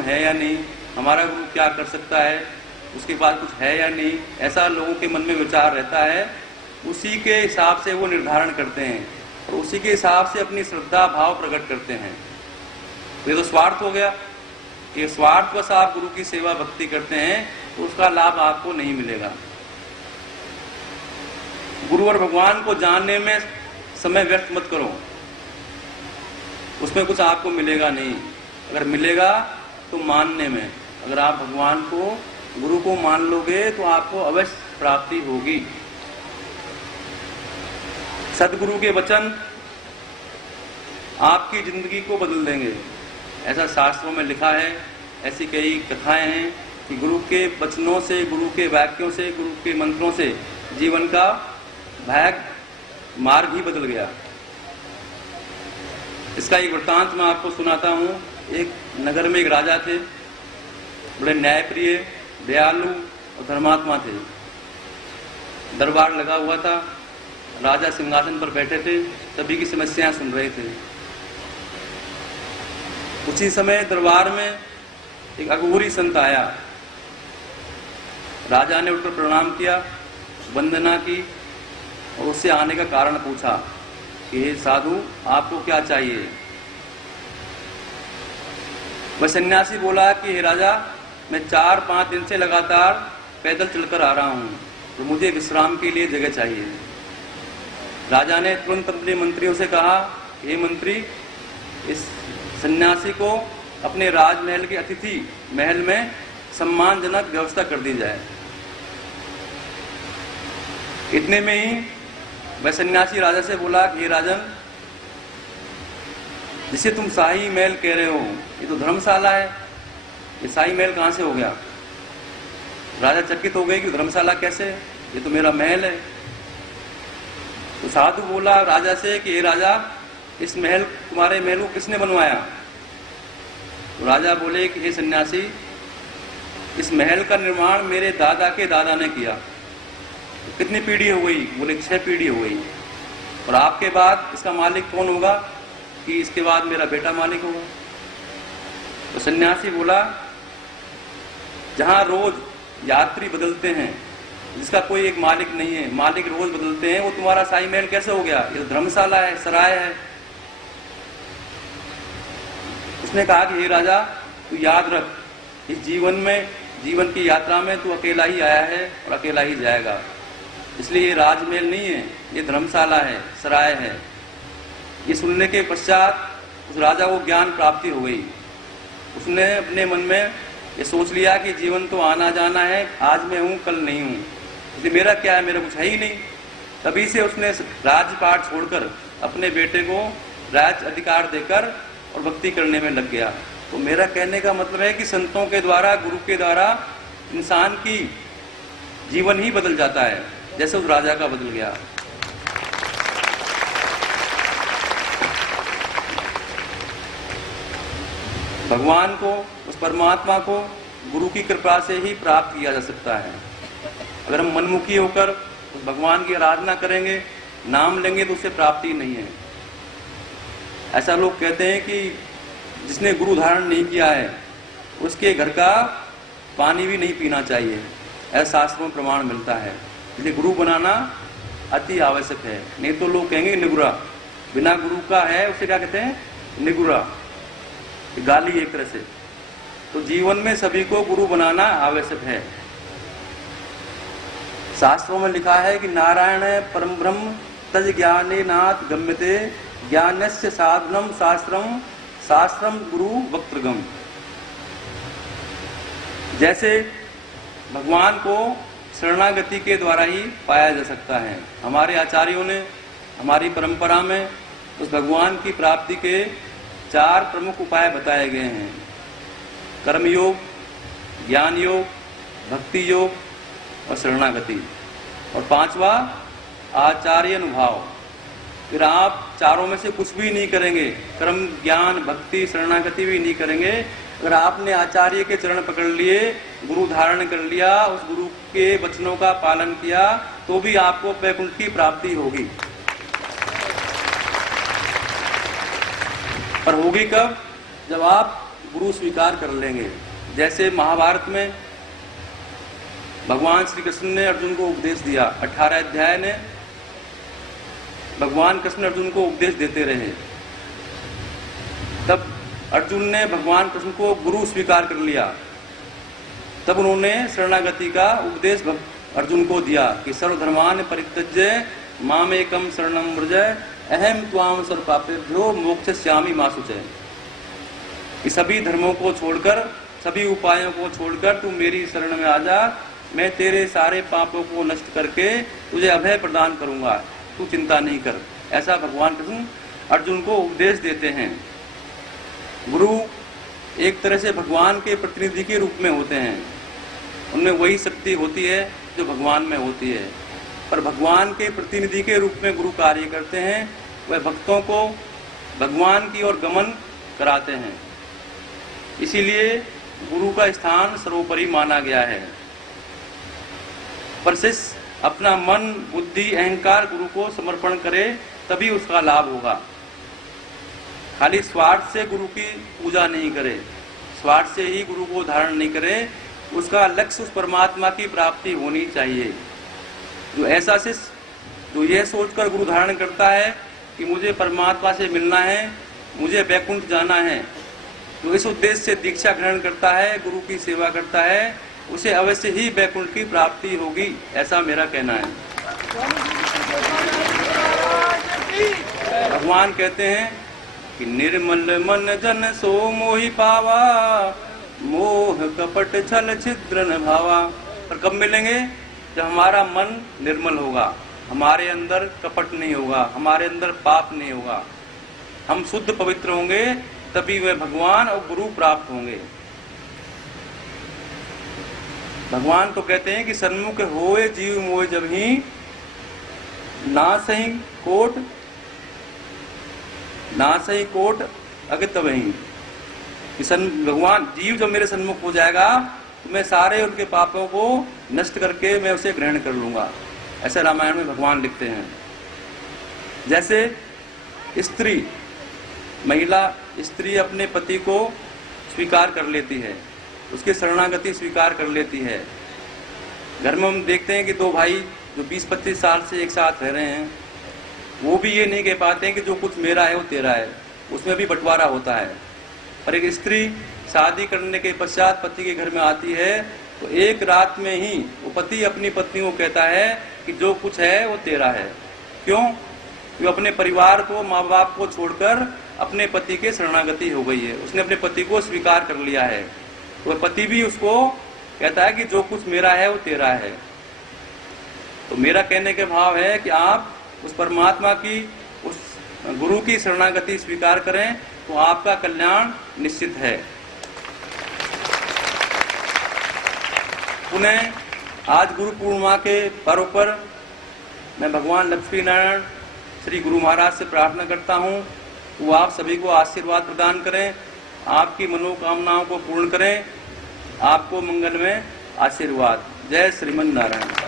परम है या नहीं, हमारा गुरु क्या कर सकता है, उसके पास कुछ है या नहीं, ऐसा लोगों के मन में विचार रहता है। उसी के हिसाब से वो निर्धारण करते हैं और उसी के हिसाब से अपनी श्रद्धा भाव प्रकट करते हैं। ये तो स्वार्थ हो गया। ये स्वार्थवश आप गुरु की सेवा भक्ति करते हैं तो उसका लाभ आपको नहीं मिलेगा। गुरु और भगवान को जानने में समय व्यर्थ मत करो, उसमें कुछ आपको मिलेगा नहीं। अगर मिलेगा तो मानने में। अगर आप भगवान को, गुरु को मान लोगे तो आपको अवश्य प्राप्ति होगी। सदगुरु के वचन आपकी जिंदगी को बदल देंगे, ऐसा शास्त्रों में लिखा है। ऐसी कई कथाएं हैं कि गुरु के वचनों से, गुरु के वाक्यों से, गुरु के मंत्रों से जीवन का भाग्य मार्ग ही बदल गया। इसका एक वृत्तांत मैं आपको सुनाता हूँ। एक नगर में एक राजा थे, बड़े न्यायप्रिय, दयालु और धर्मात्मा थे। दरबार लगा हुआ था, राजा सिंहासन पर बैठे थे, सभी की समस्याएं सुन रहे थे। उसी समय दरबार में एक अघोरी संत आया। राजा ने उठकर प्रणाम किया, वंदना की और उससे आने का कारण पूछा कि हे साधु, आपको क्या चाहिए। वह सन्यासी बोला कि हे राजा, मैं 4-5 दिन से लगातार पैदल चलकर आ रहा हूं, तो मुझे विश्राम के लिए जगह चाहिए। राजा ने तुरंत अपने मंत्रियों से कहा, हे मंत्री, इस सन्यासी को अपने राजमहल के अतिथि महल में सम्मानजनक व्यवस्था कर दी जाए। इतने में ही वह सन्यासी राजा से बोला कि हे राजन, जिसे तुम शाही महल कह रहे हो, ये तो धर्मशाला है, ये शाही महल कहां से हो गया। राजा चकित हो गए कि धर्मशाला कैसे, ये तो मेरा महल है। तो साधु बोला राजा से कि हे राजा, इस महल, तुम्हारे महल को किसने बनवाया। तो राजा बोले कि हे सन्यासी, इस महल का निर्माण मेरे दादा के दादा ने किया। तो कितनी पीढ़ी हो गई। बोले 6 पीढ़ी हो गई। और आपके बाद इसका मालिक कौन होगा, कि इसके बाद मेरा बेटा मालिक होगा। तो सन्यासी बोला, जहां रोज यात्री बदलते हैं, जिसका कोई एक मालिक नहीं है, मालिक रोज बदलते हैं, वो तुम्हारा शाही महल कैसे हो गया। ये धर्मशाला है, सराय है। उसने कहा कि हे राजा, तू याद रख, इस जीवन में, जीवन की यात्रा में तू अकेला ही आया है और अकेला ही जाएगा। इसलिए ये राजमहल नहीं है, ये धर्मशाला है, सराय है। ये सुनने के पश्चात उस राजा को ज्ञान प्राप्ति हो गई। उसने अपने मन में ये सोच लिया कि जीवन तो आना जाना है, आज मैं हूं, कल नहीं हूं, इसलिए मेरा क्या है, मेरा कुछ है ही नहीं। तभी से उसने राज्यपाट छोड़कर अपने बेटे को राज्य अधिकार देकर और भक्ति करने में लग गया। तो मेरा कहने का मतलब है कि संतों के द्वारा, गुरु के द्वारा इंसान की जीवन ही बदल जाता है, जैसे उस राजा का बदल गया। भगवान को, उस परमात्मा को गुरु की कृपा से ही प्राप्त किया जा सकता है। अगर हम मनमुखी होकर उस भगवान की आराधना करेंगे, नाम लेंगे, तो उससे प्राप्ति नहीं है। ऐसा लोग कहते हैं कि जिसने गुरु धारण नहीं किया है, उसके घर का पानी भी नहीं पीना चाहिए, ऐसा शास्त्रों में प्रमाण मिलता है। इसलिए गुरु बनाना अति आवश्यक है। नहीं तो लोग कहेंगे निगुरा, बिना गुरु का है उसे क्या कहते हैं, निगुरा, गाली एक तरह से। तो जीवन में सभी को गुरु बनाना आवश्यक है। शास्त्रों में लिखा है कि नारायण परम ब्रह्म तज ज्ञाने नाथ गम्यते, ज्ञानस्य साधनम शास्त्रम, शास्त्रम गुरु वक्त्रगम। जैसे भगवान को शरणागति के द्वारा ही पाया जा सकता है। हमारे आचार्यों ने हमारी परंपरा में उस भगवान की प्राप्ति के 4 प्रमुख उपाय बताए गए हैं। कर्म योग, ज्ञान योग, भक्ति योग और शरणागति। और 5वां आचार्य अनुभाव। फिर आप चारों में से कुछ भी नहीं करेंगे, कर्म, ज्ञान, भक्ति, शरणागति भी नहीं करेंगे, अगर आपने आचार्य के चरण पकड़ लिए, गुरु धारण कर लिया, उस गुरु के वचनों का पालन किया, तो भी आपको वैकुंठ की प्राप्ति होगी। पर होगी कब? जब आप गुरु स्वीकार कर लेंगे। जैसे महाभारत में भगवान श्री कृष्ण ने अर्जुन को उपदेश दिया, 18 अध्याय ने भगवान कृष्ण अर्जुन को उपदेश देते रहे। तब अर्जुन ने भगवान कृष्ण को गुरु स्वीकार कर लिया। तब उन्होंने शरणागति का उपदेश अर्जुन को दिया कि सर्वधर्मान् परित्यज्य मामेकं शरणं व्रज अहम त्वां सर्वपापेभ्यो मोक्षयिष्यामि मा शुचः। कि सभी धर्मों को छोड़कर, सभी उपायों को छोड़कर तू मेरी शरण में आ जा, मैं तेरे सारे पापों को नष्ट करके तुझे अभय प्रदान करूंगा, तू चिंता नहीं कर। ऐसा भगवान कृष्ण अर्जुन को उपदेश देते हैं। गुरु एक तरह से भगवान के प्रतिनिधि के रूप में होते हैं। उनमें वही शक्ति होती है जो भगवान में होती है, पर भगवान के प्रतिनिधि के रूप में गुरु कार्य करते हैं। वह भक्तों को भगवान की ओर गमन कराते हैं। इसीलिए गुरु का स्थान सर्वोपरि माना गया है। पर शिष्य अपना मन, बुद्धि, अहंकार गुरु को समर्पण करे तभी उसका लाभ होगा। खाली स्वार्थ से गुरु की पूजा नहीं करे, स्वार्थ से ही गुरु को धारण नहीं करे, उसका लक्ष्य उस परमात्मा की प्राप्ति होनी चाहिए। जो ऐसा शिष्य जो यह सोचकर गुरु धारण करता है कि मुझे परमात्मा से मिलना है, मुझे वैकुंठ जाना है, जो इस उद्देश्य से दीक्षा ग्रहण करता है, गुरु की सेवा करता है, उसे अवश्य ही वैकुंठ की प्राप्ति होगी, ऐसा मेरा कहना है। भगवान कहते हैं कि निर्मल मन जन सो मोहि पावा, मोह कपट छल छिद्र न भावा। पर कब मिलेंगे? जब हमारा मन निर्मल होगा, हमारे अंदर कपट नहीं होगा, हमारे अंदर पाप नहीं होगा, हम शुद्ध पवित्र होंगे, तभी वे भगवान और गुरु प्राप्त होंगे। भगवान तो कहते हैं कि सन्मुख होए जीव मोह जब ही, ना सही कोट अगत वही। भगवान जीव जब मेरे सन्मुख हो जाएगा तो मैं सारे उनके पापों को नष्ट करके मैं उसे ग्रहण कर लूंगा, ऐसा रामायण में भगवान लिखते हैं। जैसे महिला स्त्री अपने पति को स्वीकार कर लेती है, उसकी शरणागति स्वीकार कर लेती है। घर में हम देखते हैं कि दो भाई जो 20-25 साल से एक साथ रह रहे हैं, वो भी ये नहीं कह पाते हैं कि जो कुछ मेरा है वो तेरा है, उसमें भी बंटवारा होता है। और एक स्त्री शादी करने के पश्चात पति के घर में आती है तो एक रात में ही वो पति अपनी पत्नी को कहता है कि जो कुछ है वो तेरा है। क्यों? वो अपने परिवार को, माँ बाप को छोड़कर अपने पति के शरणागति हो गई है, उसने अपने पति को स्वीकार कर लिया है। तो पति भी उसको कहता है कि जो कुछ मेरा है वो तेरा है। तो मेरा कहने के भाव है कि आप उस परमात्मा की, उस गुरु की शरणागति स्वीकार करें तो आपका कल्याण निश्चित है। पुनः आज गुरु पूर्णिमा के पर्व पर मैं भगवान लक्ष्मी नारायण श्री गुरु महाराज से प्रार्थना करता हूँ, वो आप सभी को आशीर्वाद प्रदान करें, आपकी मनोकामनाओं को पूर्ण करें, आपको मंगल में आशीर्वाद। जय श्रीमन नारायण।